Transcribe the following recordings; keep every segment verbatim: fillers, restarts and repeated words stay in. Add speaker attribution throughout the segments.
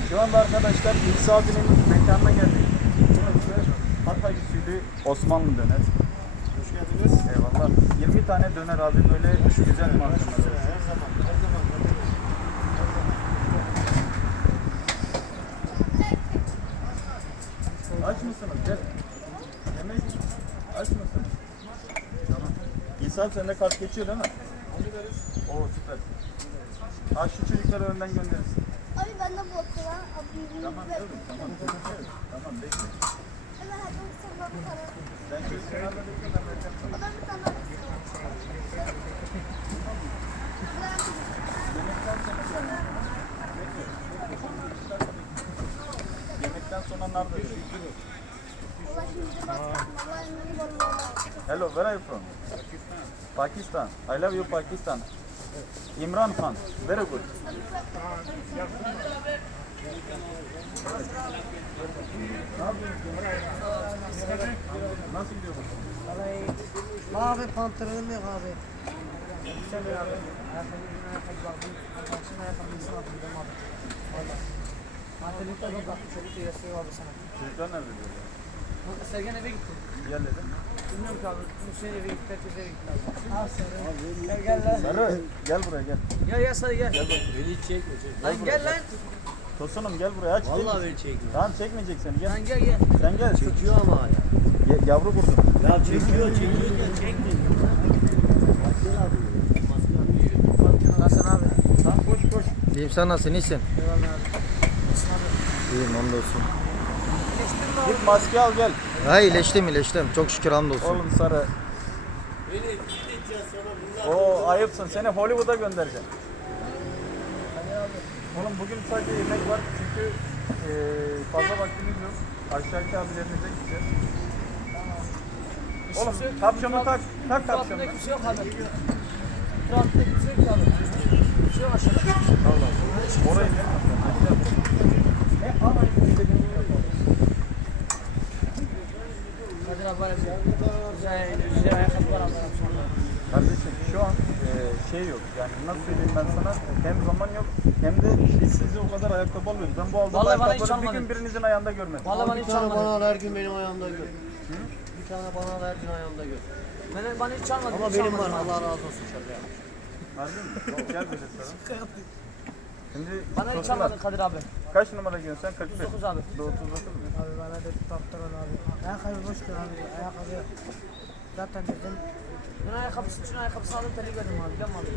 Speaker 1: Şu anda arkadaşlar İsa abinin mekanına geldik. Burası Hatay usulü Osmanlı döner.
Speaker 2: Hoş geldiniz.
Speaker 1: Eyvallah. yirmi tane döner abi böyle güzel malzemeler.
Speaker 2: Her zaman, her zaman.
Speaker 1: Aç mısınız? Gel. Yemek aç mısınız? Tamam. İsa abi sende kart geçiyor değil mi? Oo süper. Ha şu çocukları önden gönderirsin.
Speaker 3: Abi ben de bu okula abimle
Speaker 1: Tamam yavrum tamam. Tamam bekle.
Speaker 3: Evet hadi o zaman bir tane.
Speaker 1: Sen çocuklarla bekle ben vereceğim sana.
Speaker 3: O da bir tane daha
Speaker 1: Yemekten sonra gel. Bekle. Yemekten sonra nerede?
Speaker 3: Allah şimdi başkan. Allah emrini bollama.
Speaker 1: Hello, where are you from? Pakistan. I love you, Pakistan. Imran Khan. Very good. Nasıl gidiyor bu?
Speaker 4: Abi pantolonum yok abi.
Speaker 2: Sen de abi.
Speaker 1: Çocuklar nerede diyor?
Speaker 4: Sergen eve gitti.
Speaker 1: Gel dedim.
Speaker 4: Bilmiyorum ki abi. Hüseyin eve gitti. Herkes eve gitti abi. Abi Sergen. Gel gel lan.
Speaker 1: Sarı, gel buraya gel.
Speaker 4: Gel gel Sarı gel.
Speaker 1: Gel bak.
Speaker 2: Beni hiç çekme, çekme.
Speaker 4: Lan gel lan.
Speaker 1: Tosunum gel buraya aç.
Speaker 2: Vallahi
Speaker 1: çek.
Speaker 2: beni çekme.
Speaker 1: Tamam çekmeyecek seni gel.
Speaker 4: Lan gel gel.
Speaker 1: Sen gel.
Speaker 2: Çekiyor ama hala.
Speaker 1: Ye- yavru kurdum.
Speaker 2: Ya çekiyor, çekiyor ya çekmiyor. Maske abi. Maske abi.
Speaker 4: Nasılsın abi?
Speaker 1: Tamam koş koş.
Speaker 5: İyiyim, sen nasılsın? İyisin?
Speaker 4: Eyvallah abi. Nasılsın abi?
Speaker 5: İyiyim, hamdolsun.
Speaker 4: Geçtin mi abi?
Speaker 1: Git maske al gel.
Speaker 5: Ha, iyileştim iyileştim. Çok şükür, hamdolsun.
Speaker 1: Oğlum Sarı.
Speaker 2: Beni gideceğiz sana bunlar.
Speaker 1: Oo ayıpsın. Seni Hollywood'a göndereceğim. Oğlum bugün sadece yemek var çünkü eee fazla vaktimiz yok. Aşağıki abilerimize gideceğiz. Oğlum kapşonu tak. Tak kapşonu.
Speaker 4: Etrafında kimse yok abi. Etrafında kimse yok abi. Kimse yok aşağıda.
Speaker 1: Allah Allah. Orayı ne? Ne ama istediğini yapalım.
Speaker 4: Kadir abi var ya. Güzel, güzel ayakkabılar alırım sonra.
Speaker 1: Kardeşim şu an eee, şey yok yani nasıl söyleyeyim ben sana hem zaman yok hem de biz sizi o kadar ayakkabı alıyoruz. Ben bu aldığım
Speaker 4: Vallahi bana hiç
Speaker 1: ayakkabıları bir
Speaker 4: almadın.
Speaker 1: gün birinizin ayağında görmedim.
Speaker 4: Vallahi bana
Speaker 2: Bir
Speaker 4: hiç
Speaker 2: tane
Speaker 4: almadı.
Speaker 2: bana al her gün benim ayağımda gör. Bir tane bana al her gün ayağımda gör.
Speaker 4: Ben, bana hiç almadı.
Speaker 2: Ama
Speaker 4: hiç
Speaker 2: benim var,
Speaker 4: almadım abi.
Speaker 2: Allah razı olsun şaka yapmış.
Speaker 1: Harbi mi? Gel böyle sarı. Şimdi
Speaker 4: Bana hiç
Speaker 1: Tosunlar,
Speaker 4: almadın Kadir abi.
Speaker 1: kaç numara giyiyorsun sen? kırk beş.
Speaker 4: otuz dokuz abi.
Speaker 1: otuz dokuz mu?
Speaker 4: Abi bana da pantolon abi. Ayakkabı boş ver abi. Ayakkabı yok. Zaten bizim... Ben ayakkabısı için ayakkabısı aldım teli gördüm abi. Biliyor musun abi?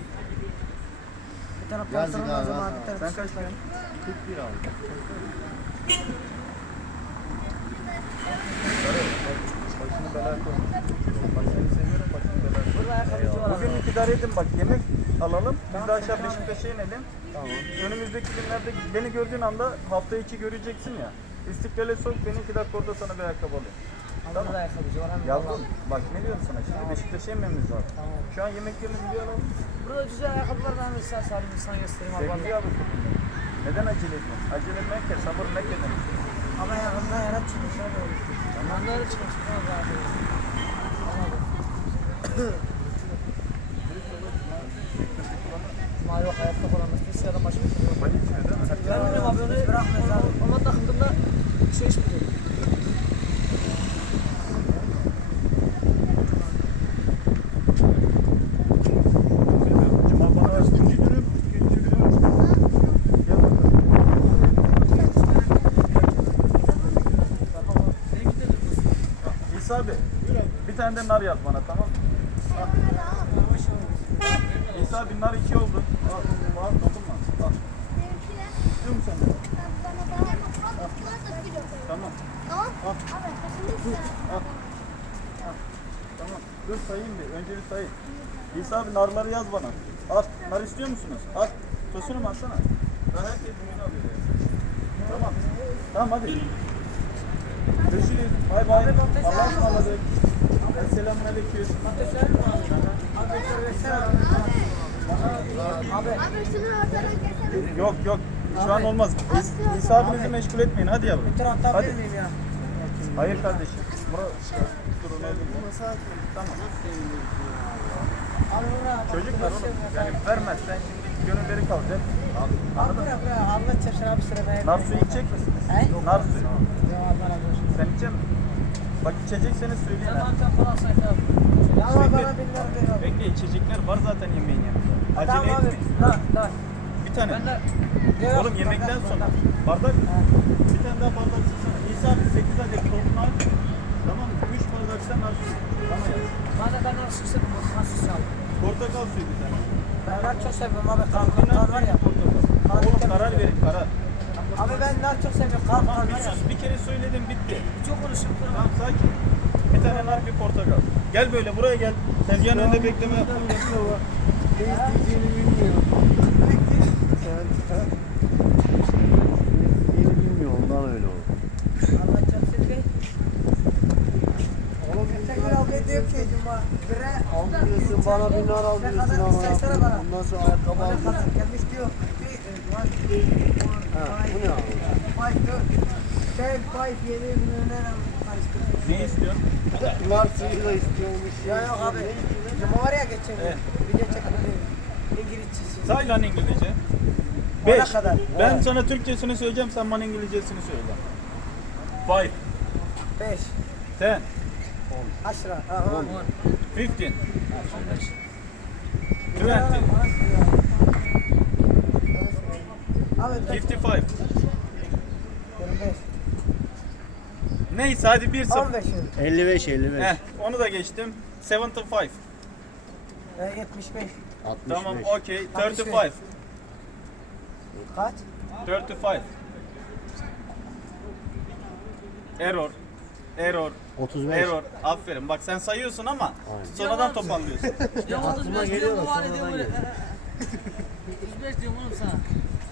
Speaker 4: Bir tane
Speaker 2: Yazık
Speaker 4: pantolon
Speaker 2: abi,
Speaker 4: aldım
Speaker 2: ha.
Speaker 4: abi. Bir tane
Speaker 1: Sen kaç giyiyorsun?
Speaker 2: kırk bir aldım.
Speaker 1: Sarı. Bak, başını belaya koyma. Bak seni seviyorum başını belaya koyma.
Speaker 4: Burada ayakkabıcı var abi.
Speaker 1: Bugün idare edin bak yemek alalım. Biz de aşağı Beşiktaş'a inelim.
Speaker 2: Tamam.
Speaker 1: Önümüzdeki günlerde beni gördüğün anda hafta içi göreceksin ya. İstiklale sok beni iki dakika orada sana bir ayakkabı alayım.
Speaker 4: Abi burada ayakkabıcı var. Hem
Speaker 1: Yavrum bak ne diyorum sana şimdi Beşiktaş'a inmemiz lazım.
Speaker 4: Tamam.
Speaker 1: Şu an yemeklerimizi bir alalım.
Speaker 4: Burada güzel ayakkabılar ben mesela sarayım sana göstereyim abi.
Speaker 1: Sevgili yavrum. Neden acele ediyorsun? Acele etmek ki sabır ne kadar.
Speaker 4: Ama ayakkabılar yarat çıkmış abi. Onları çıkmış. Tamam abi. Ama yok hayatta kullanmıştı. Sıradan başka bir şey yok.
Speaker 1: Bacı içmiyor değil mi?
Speaker 4: Ben bilmiyorum abi onu bırakmaz abi. Ona takıldığımda şey içmiyor.
Speaker 1: Cuma bana ver. Üçüncü günüm. İkinci günüm. Gel bakalım. İsa abi. Bir tane de nar yaz bana tamam mı? İsa abi nar iki oldu. Al, al dokunma. Al.
Speaker 3: Benimki de
Speaker 1: İstiyor musun sen de?
Speaker 3: bana daha fazla kilo.
Speaker 1: Tamam.
Speaker 3: Tamam.
Speaker 1: Al.
Speaker 3: Abi kaçıncı
Speaker 1: Al. Al. Tamam. Dur sayayım bir. Önce bir sayayım. İsa abi narları yaz bana. Al. Nar istiyor musunuz? Al. Tosunu mu alsana? Ben herkes bunu alıyor. yani. Tamam. Tamam hadi. Görüşürüz. Bay bay. Allah'a ısmarladık. Selamun aleyküm.
Speaker 3: Abi şunu ortadan keselim.
Speaker 1: Yok yok. Şu an olmaz. İs- İsa abinizi meşgul etmeyin. Hadi yavrum.
Speaker 4: Bir taraf daha
Speaker 1: Hadi.
Speaker 4: verir miyim ya?
Speaker 1: Hayır kardeşim. Murat. Dur onu alayım. Tamam.
Speaker 4: Abi buna
Speaker 1: Çocuklar oğlum. Yani vermezsen şimdi gönülleri kalacak.
Speaker 4: Abi bırak bırak Allah çarşır abi sırada.
Speaker 1: Nar suyu içecek misiniz?
Speaker 4: He?
Speaker 1: Nar suyu.
Speaker 4: Ya Allah razı olsun.
Speaker 1: Sen içecek misin? Bak içecekseniz söyleyeyim.
Speaker 4: Tamam
Speaker 1: ben.
Speaker 4: tamam falan sayfa abi. Ya
Speaker 1: Bekle.
Speaker 4: bana bin lira ver abi.
Speaker 1: Bekle içecekler var zaten yemeğin yanında. Acele
Speaker 4: Tamam abi.
Speaker 1: etmeyin.
Speaker 4: Nar nar.
Speaker 1: Bir tane.
Speaker 4: Ben de. Ver
Speaker 1: Oğlum
Speaker 4: abi,
Speaker 1: yemekten
Speaker 4: bardak,
Speaker 1: sonra.
Speaker 4: bardak.
Speaker 1: Bardak.
Speaker 4: Ha.
Speaker 1: Bir tane daha bardak sıksana. İsa abi sekiz adet toplu nar. Tamam mı? üç bardak sen nar suyu. Tamam ya.
Speaker 4: Bana da nar sıksın bu nasıl sağ ol.
Speaker 1: Portakal suyu bir tane.
Speaker 4: Ben nar çok seviyorum abi. Kan
Speaker 1: Bir
Speaker 4: kan
Speaker 1: nar
Speaker 4: var ya.
Speaker 1: portakal.
Speaker 4: Kan-
Speaker 1: Oğlum karar verin karar.
Speaker 4: Abi ben nar çok seviyorum. Kan
Speaker 1: Tamam
Speaker 4: kan
Speaker 1: bir
Speaker 4: var ya.
Speaker 1: sus bir kere söyledim bitti.
Speaker 4: Çok konuşuyorum.
Speaker 1: Tamam sakin. Bir tane nar bir portakal. Gel böyle buraya gel. Tezgahın önünde bekleme yapma.
Speaker 2: Ne isteyeceğini bilmiyor. Ne isteyeceğini bilmiyor ondan öyle oldu.
Speaker 4: Allah çarpsın be. Oğlum geçen gün abi diyor ki cuma. Bire
Speaker 2: Al diyorsun bana bir nar al
Speaker 4: Ne
Speaker 2: diyorsun
Speaker 4: kadar
Speaker 2: ama
Speaker 4: istersen bana.
Speaker 2: ondan sonra ayakkabı al
Speaker 4: Bana
Speaker 2: diyorsun.
Speaker 4: kadar gelmiş diyor. Bir e, one, two, four,
Speaker 2: Ha, bu
Speaker 4: five,
Speaker 2: ne abi?
Speaker 4: five, dört, ten, five, yedi, bunları karıştırdım.
Speaker 1: Ne istiyorsun?
Speaker 2: Nar suyu da istiyormuş.
Speaker 4: Ya yok abi. Cuma var ya geçen gün.
Speaker 1: Evet.
Speaker 4: Video çekildi. İngilizcesi.
Speaker 1: Say lan İngilizce.
Speaker 4: Ona
Speaker 1: Beş.
Speaker 4: kadar.
Speaker 1: Ben
Speaker 4: Evet.
Speaker 1: sana Türkçesini söyleyeceğim, sen bana İngilizcesini söyle. Five,
Speaker 4: Beş.
Speaker 1: ten,
Speaker 4: Aşra. Ha, on.
Speaker 1: fifteen, twenty,
Speaker 4: Abi dört.
Speaker 1: fifty-five.
Speaker 4: yirmi beş.
Speaker 1: Neyse hadi bir sıfır.
Speaker 4: on beş.
Speaker 2: elli beş elli beş.
Speaker 1: Heh, onu da geçtim. seventy-five.
Speaker 4: E, yetmiş beş.
Speaker 2: altmış
Speaker 1: Tamam,
Speaker 2: beş.
Speaker 1: okey. thirty-five.
Speaker 4: Kaç?
Speaker 1: thirty-five. Error. Error.
Speaker 2: otuz beş.
Speaker 1: Error. Aferin. Bak sen sayıyorsun ama
Speaker 2: Aynen.
Speaker 1: sonradan toparlıyorsun.
Speaker 4: Ya
Speaker 2: Aklıma geliyor da sonradan geliyor.
Speaker 4: yüz beş diyorum oğlum sana.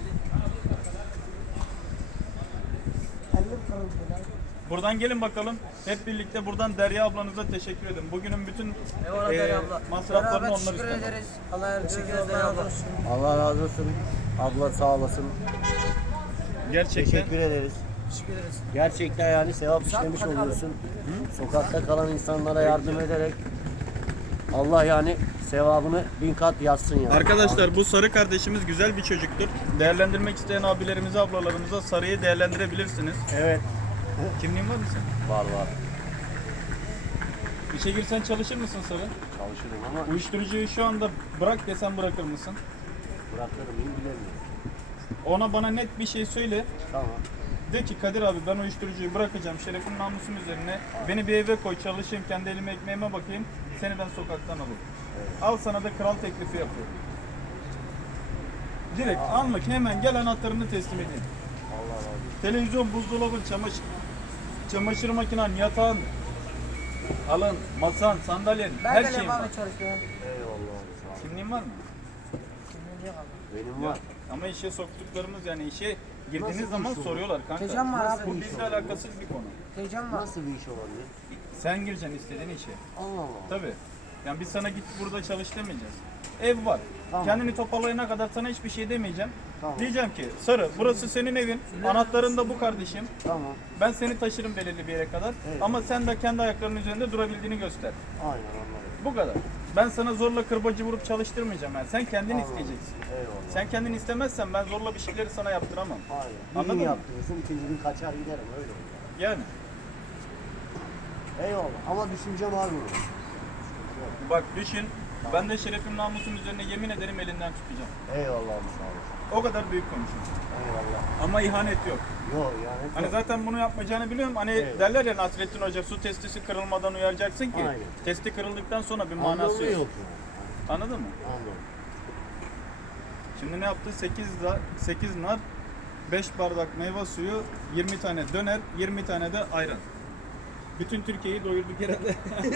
Speaker 4: Elim kırıldı lan.
Speaker 1: Buradan gelin bakalım. Hep birlikte buradan Derya ablanıza teşekkür edin. Bugünün bütün
Speaker 4: Eyvallah
Speaker 1: eee,
Speaker 4: Derya abla.
Speaker 1: masraflarını
Speaker 4: Beraber
Speaker 1: onlar
Speaker 4: teşekkür
Speaker 1: üstlendi.
Speaker 4: ederiz. Allah yardımcınız olsun.
Speaker 2: Allah razı olsun. Abla sağ olasın.
Speaker 1: Gerçekten.
Speaker 2: Teşekkür ederiz.
Speaker 4: Teşekkür ederiz.
Speaker 2: Gerçekten yani sevap işlemiş
Speaker 4: bakalım.
Speaker 2: oluyorsun. Sokakta kalan insanlara yardım ederek Allah yani sevabını bin kat yazsın yani.
Speaker 1: Arkadaşlar bu sarı kardeşimiz güzel bir çocuktur. Değerlendirmek isteyen abilerimize, ablalarımıza sarıyı değerlendirebilirsiniz.
Speaker 2: Evet.
Speaker 1: Kimliğin var mı senin?
Speaker 2: Var var.
Speaker 1: İşe girsen çalışır mısın sarı?
Speaker 2: Çalışırım ama
Speaker 1: Uyuşturucuyu şu anda bırak desem bırakır mısın?
Speaker 2: bırakırım iyi bilemiyorum.
Speaker 1: Ona bana net bir şey söyle.
Speaker 2: Tamam.
Speaker 1: De ki Kadir abi ben uyuşturucuyu bırakacağım. Şerefim namusum üzerine. Beni bir eve koy, çalışayım, kendi elime ekmeğime bakayım. Seni ben sokaktan alayım. Al sana da kral teklifi yapıyorum. Direkt anlık hemen gel anahtarını teslim edeyim.
Speaker 2: Allah razı olsun.
Speaker 1: Televizyon, buzdolabın, çamaşır, çamaşır makinen, yatağın, alın, masan, sandalyen,
Speaker 4: Ben
Speaker 1: her
Speaker 4: de
Speaker 1: şeyin var.
Speaker 4: abi çalışmaya.
Speaker 2: Eyvallah abi sağ ol.
Speaker 1: Kimliğin var mı?
Speaker 4: Kimliğim yok abi.
Speaker 2: Benim
Speaker 1: Yok.
Speaker 2: var.
Speaker 1: Ama işe soktuklarımız yani işe girdiğiniz
Speaker 2: Nasıl bir
Speaker 1: zaman
Speaker 2: iş o?
Speaker 1: soruyorlar kanka.
Speaker 4: Tecem var
Speaker 1: Bu
Speaker 4: abi.
Speaker 1: bizle alakasız bir konu.
Speaker 4: Tecem var.
Speaker 2: Nasıl bir iş olabilir?
Speaker 1: Sen gireceksin istediğin işe.
Speaker 2: Allah Allah.
Speaker 1: Tabii. Yani biz sana git burada çalış demeyeceğiz. Ev var.
Speaker 2: Tamam.
Speaker 1: Kendini toparlayana kadar sana hiçbir şey demeyeceğim.
Speaker 2: Tamam.
Speaker 1: Diyeceğim ki Sarı burası senin evin. Anahtarın da bu kardeşim.
Speaker 2: Tamam.
Speaker 1: Ben seni taşırım belirli bir yere kadar.
Speaker 2: Evet.
Speaker 1: Ama sen de kendi ayaklarının üzerinde durabildiğini göster.
Speaker 2: Aynen anladım.
Speaker 1: Bu kadar. Ben sana zorla kırbacı vurup çalıştırmayacağım yani. Sen kendin
Speaker 2: Anladım.
Speaker 1: isteyeceksin.
Speaker 2: Eyvallah.
Speaker 1: Sen kendin istemezsen ben zorla bir şeyleri sana yaptıramam.
Speaker 2: Aynen. Bir
Speaker 1: Anladın
Speaker 2: gün
Speaker 1: mı?
Speaker 2: yaptırırsın, ikinci gün kaçar giderim öyle olur.
Speaker 1: Yani.
Speaker 2: Eyvallah ama düşüncem var bunun.
Speaker 1: Bak düşün. Ben de şerefim namusum üzerine yemin ederim elinden tutacağım.
Speaker 2: Eyvallah abi sağ olasın.
Speaker 1: O kadar büyük konuşuyorsun.
Speaker 2: Eyvallah.
Speaker 1: Ama ihanet yok.
Speaker 2: Yok yani.
Speaker 1: Hani
Speaker 2: yok.
Speaker 1: zaten bunu yapmayacağını biliyorum. Hani
Speaker 2: Evet.
Speaker 1: derler ya Nasrettin Hoca su testisi kırılmadan uyaracaksın ki.
Speaker 2: Aynen.
Speaker 1: Testi kırıldıktan sonra bir manası
Speaker 2: Anlamı
Speaker 1: yok.
Speaker 2: yok yani.
Speaker 1: Anladın mı?
Speaker 2: Anladım.
Speaker 1: Şimdi ne yaptı? sekiz nar, beş bardak meyve suyu, yirmi tane döner, yirmi tane de ayran. Bütün Türkiye'yi doyurduk herhalde.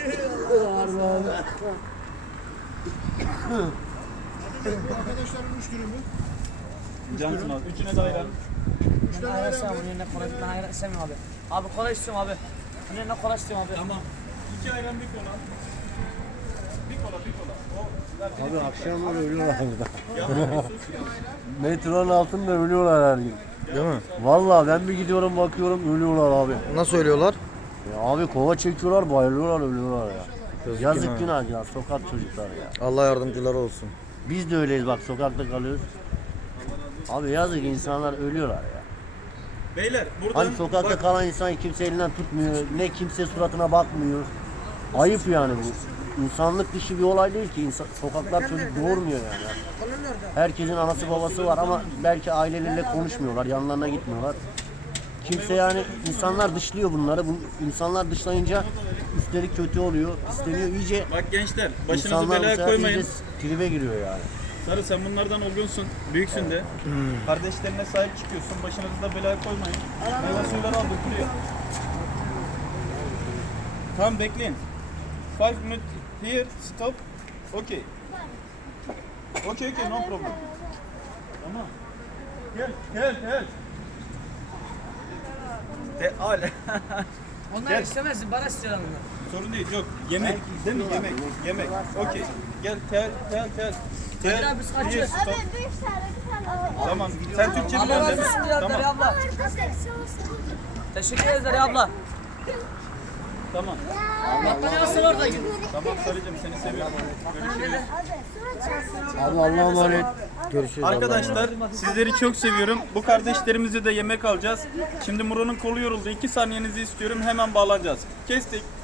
Speaker 6: Arkadaşların üç dürümü.
Speaker 1: Cansın abi. Üçüne de ayran.
Speaker 4: Ben ayran istiyorum. Bunun yanına kola, ben ayran istemiyorum abi. Abi kola istiyorum abi. Bunun yanına kola istiyorum abi.
Speaker 1: Tamam. İki ayran bir kola. Bir kola bir kola. O zaten
Speaker 2: Abi akşamlar ölüyorlar burada.
Speaker 1: ya, bir sus ya.
Speaker 2: Metronun altında ölüyorlar her gün.
Speaker 5: Değil mi?
Speaker 2: Vallahi ben bir gidiyorum bakıyorum ölüyorlar abi.
Speaker 5: Nasıl ölüyorlar?
Speaker 2: Ya abi kova çekiyorlar bayılıyorlar ölüyorlar ya.
Speaker 5: Yazık
Speaker 2: Yazık
Speaker 5: günah.
Speaker 2: günah ya sokak çocuklar ya.
Speaker 5: Allah yardımcıları olsun.
Speaker 2: Biz de öyleyiz bak, sokakta kalıyoruz. Abi yazık, insanlar ölüyorlar ya.
Speaker 1: Beyler buradan
Speaker 2: Hani sokakta
Speaker 1: bak,
Speaker 2: kalan insan kimse elinden tutmuyor, ne kimse suratına bakmıyor. Ayıp yani bu. İnsanlık dışı bir olay değil ki. İnsan, sokaklar çocuk doğurmuyor yani. Herkesin anası babası var ama belki aileleriyle konuşmuyorlar, yanlarına gitmiyorlar. Kimse yani, insanlar dışlıyor bunları. Bu insanlar dışlayınca üstelik kötü oluyor, pisleniyor iyice.
Speaker 1: bak gençler başınızı
Speaker 2: İnsanlar bu
Speaker 1: belaya
Speaker 2: sefer
Speaker 1: koymayın.
Speaker 2: iyice tribe giriyor yani.
Speaker 1: Sarı sen bunlardan olgunsun, büyüksün de. Kardeşlerine sahip çıkıyorsun, başınızı da belaya koymayın. Meyve suyları aldık duruyor. Tamam bekleyin. Five minutes here, stop. Okay. Okay, okay, no problem. Tamam. Gel, gel, gel. De al.
Speaker 4: Onlar
Speaker 1: Gel.
Speaker 4: istemez, bana istiyorlar bunlar.
Speaker 1: Sorun değil, yok. Yemek, değil mi? Yemek, yemek. Okey. Gel, tel, tel, tel. Tel,
Speaker 4: Hadi abi, biz
Speaker 1: here,
Speaker 4: kaçıyoruz.
Speaker 1: stop.
Speaker 3: Abi bir tane bir tane.
Speaker 1: Tamam, sen Türkçe
Speaker 4: Allah
Speaker 1: biliyorsun
Speaker 4: razı
Speaker 1: değil mi?
Speaker 4: olsun diyor Derya
Speaker 1: Tamam,
Speaker 4: abla. Teşekkür ederiz Derya abla.
Speaker 1: tamam.
Speaker 4: Battaniye asıl orada.
Speaker 1: Tamam Sarıcığım, seni seviyorum. Görüşürüz.
Speaker 2: Abi Allah'a emanet.
Speaker 5: Görüşürüz.
Speaker 1: Arkadaşlar sizleri çok seviyorum. Bu kardeşlerimize de yemek alacağız. Şimdi Muro'nun kolu yoruldu. İki saniyenizi istiyorum. Hemen bağlanacağız. Kestik.